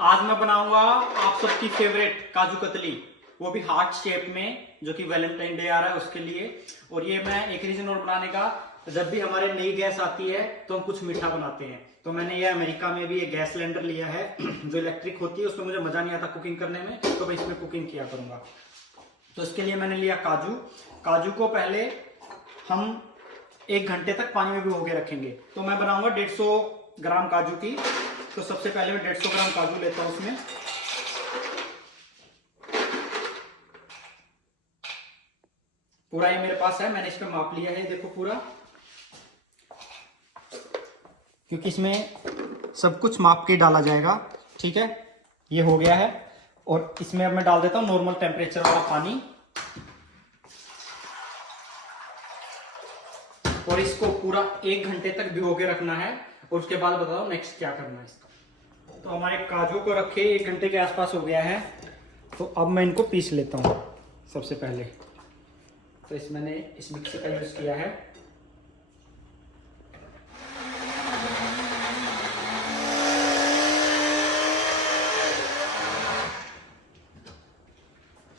आज मैं बनाऊंगा आप सबकी फेवरेट काजू कतली, वो भी हार्ट शेप में, जो कि वैलेंटाइन डे आ रहा है उसके लिए। और ये मैं एक रीजन और बनाने का, जब भी हमारे नई गैस आती है तो हम कुछ मीठा बनाते हैं। तो मैंने ये अमेरिका में भी एक गैस सिलेंडर लिया है जो इलेक्ट्रिक होती है, उसमें मुझे मजा नहीं आता कुकिंग करने में, तो मैं इसमें कुकिंग किया करूंगा। तो इसके लिए मैंने लिया काजू। काजू को पहले हम 1 घंटे तक पानी में भिगो के रखेंगे। तो मैं बनाऊंगा 150 ग्राम काजू की। तो सबसे पहले मैं 150 ग्राम काजू लेता हूं उसमें। पूरा ये मेरे पास है, मैंने इस पे माप लिया है, देखो पूरा, क्योंकि इसमें सब कुछ माप के डाला जाएगा। ठीक है, ये हो गया है। और इसमें अब मैं डाल देता हूं नॉर्मल टेम्परेचर वाला पानी, और इसको पूरा 1 घंटे तक भिगो के रखना है। और उसके बाद बताता हूं नेक्स्ट क्या करना है इसका। तो हमारे काजू को रखे 1 घंटे के आसपास हो गया है। तो अब मैं इनको पीस लेता हूं सबसे पहले। तो मैंने इस मिक्सी का यूज किया है।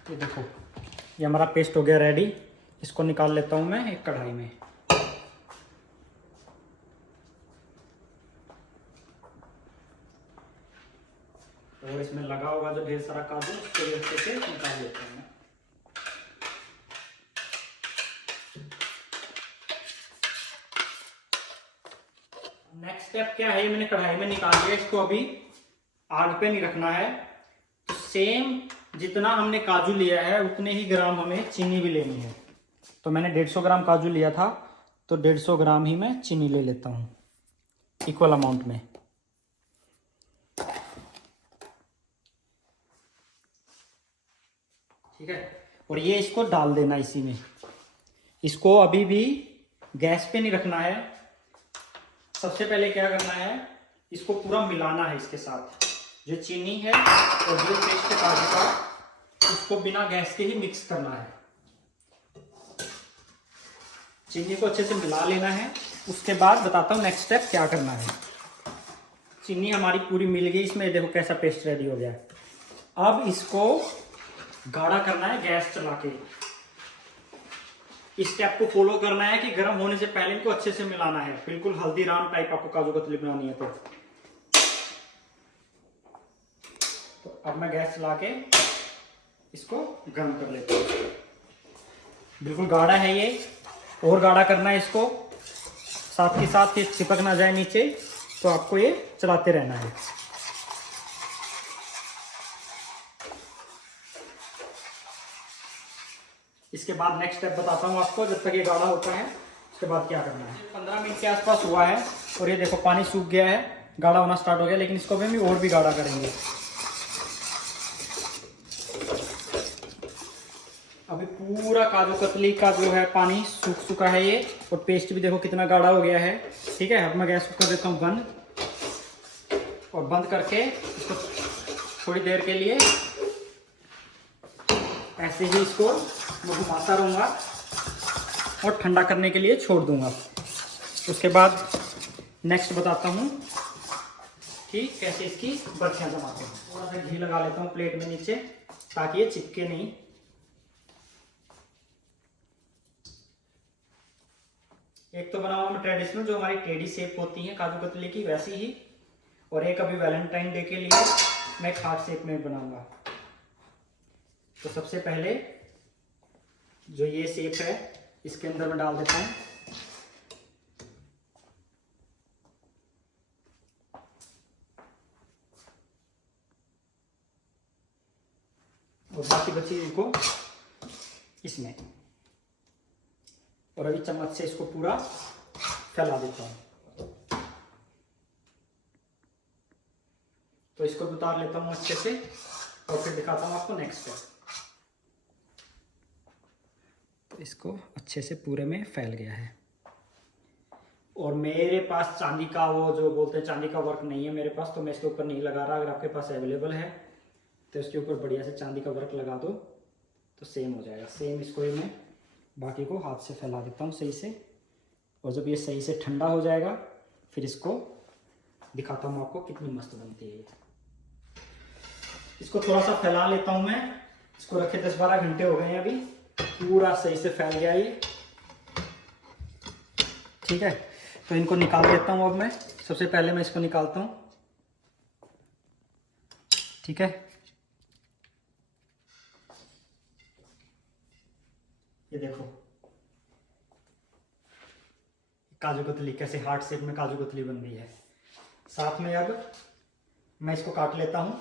ये देखो, ये हमारा पेस्ट हो गया रेडी। इसको निकाल लेता हूं मैं एक कढ़ाई में। और इसमें लगा होगा जो ढेर सारा काजू, उसको अच्छे से निकाल लेते हैं। नेक्स्ट स्टेप क्या है, ये मैंने कढ़ाई में निकाल लिया। इसको अभी आग पे नहीं रखना है। तो सेम जितना हमने काजू लिया है उतने ही ग्राम हमें चीनी भी लेनी है। तो मैंने 150 ग्राम काजू लिया था, तो 150 ग्राम ही मैं चीनी ले लेता हूँ, इक्वल अमाउंट में। ठीक है, और ये इसको डाल देना इसी में। इसको अभी भी गैस पे नहीं रखना है। सबसे पहले क्या करना है, इसको पूरा मिलाना है इसके साथ। जो चीनी है और जो पेस्ट है काजू का, इसको बिना गैस के ही मिक्स करना है। चीनी को अच्छे से मिला लेना है। उसके बाद बताता हूँ नेक्स्ट स्टेप क्या करना है। चीनी हमारी पूरी मिल गई इसमें, देखो कैसा पेस्ट रेडी हो गया है। अब इसको गाढ़ा करना है गैस चला के। इस स्टेप को फॉलो करना है कि गर्म होने से पहले इनको अच्छे से मिलाना है। बिल्कुल हल्दीराम टाइप आपको काजू कतली बनानी है। तो अब मैं गैस चला के इसको गर्म कर लेता हूँ। बिल्कुल गाढ़ा है ये, और गाढ़ा करना है इसको, साथ के साथ ये चिपक ना जाए नीचे। तो आपको ये चलाते रहना है। इसके बाद नेक्स्ट स्टेप बताता हूँ आपको, जब तक ये गाढ़ा होता है उसके बाद क्या करना है। 15 मिनट के आसपास हुआ है और ये देखो पानी सूख गया है, गाढ़ा होना स्टार्ट हो गया। लेकिन इसको भी हम और भी गाढ़ा करेंगे। अभी पूरा काजू कतली का जो है पानी सूख चुका है ये, और पेस्ट भी देखो कितना गाढ़ा हो गया है। ठीक है, अब मैं गैस को कर देता हूँ बंद, और बंद करके इसको थोड़ी देर के लिए ऐसे ही इसको मैं घुमाता रहूँगा और ठंडा करने के लिए छोड़ दूंगा। उसके बाद नेक्स्ट बताता हूँ कि कैसे इसकी बर्फियाँ जमाते हैं। थोड़ा सा घी लगा लेता हूँ प्लेट में नीचे, ताकि ये चिपके नहीं। एक तो बनाऊंगा मैं ट्रेडिशनल, जो हमारी टेढ़ी शेप होती है काजू कतली की, वैसी ही। और एक अभी वैलेंटाइन डे के लिए मैं हार्ट शेप में बनाऊंगा। तो सबसे पहले जो ये शेप है इसके अंदर मैं डाल देता हूँ। और बाकी बची इनको इसमें, और अभी चम्मच से इसको पूरा फैला देता हूँ। तो इसको उतार लेता हूँ अच्छे से, और फिर दिखाता हूँ आपको नेक्स्ट स्टेप। इसको अच्छे से पूरे में फैल गया है। और मेरे पास चांदी का, वो जो बोलते हैं चांदी का वर्क नहीं है मेरे पास, तो मैं इसके ऊपर नहीं लगा रहा। अगर आपके पास अवेलेबल है तो इसके ऊपर बढ़िया से चांदी का वर्क लगा दो, तो सेम हो जाएगा। सेम इसको ही मैं बाकी को हाथ से फैला देता हूँ सही से। और जब ये सही से ठंडा हो जाएगा, फिर इसको दिखाता हूँ आपको कितनी मस्त बनती है ये। इसको थोड़ा सा फैला लेता हूं मैं। इसको रखे 10-12 घंटे हो गए हैं अभी, पूरा सही से फैल गया ये। ठीक है, तो इनको निकाल देता हूं अब मैं। सबसे पहले मैं इसको निकालता हूं। ठीक है, ये देखो काजू कतली कैसे हार्ट शेप में काजू कतली बन गई है। साथ में अब मैं इसको काट लेता हूं,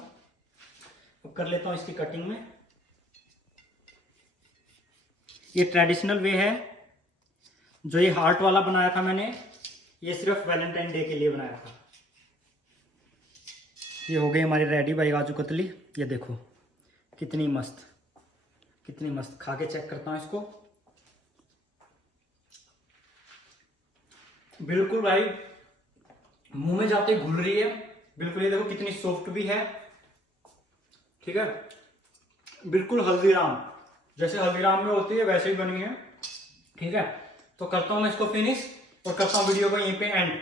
अब कर लेता हूं इसकी कटिंग में। ये ट्रेडिशनल वे है। जो ये हार्ट वाला बनाया था मैंने, ये सिर्फ वैलेंटाइन डे के लिए बनाया था। ये हो गई हमारी रेडी भाई काजू कतली। ये देखो कितनी मस्त, कितनी मस्त। खा के चेक करता हूं इसको। बिल्कुल भाई मुंह में जाते ही घुल रही है बिल्कुल। ये देखो कितनी सॉफ्ट भी है। ठीक है, बिल्कुल हल्दीराम जैसे हल्दीराम में होती है वैसे ही बनी है। ठीक है, तो करता हूं मैं इसको फिनिश और करता हूं वीडियो को यहीं पे एंड।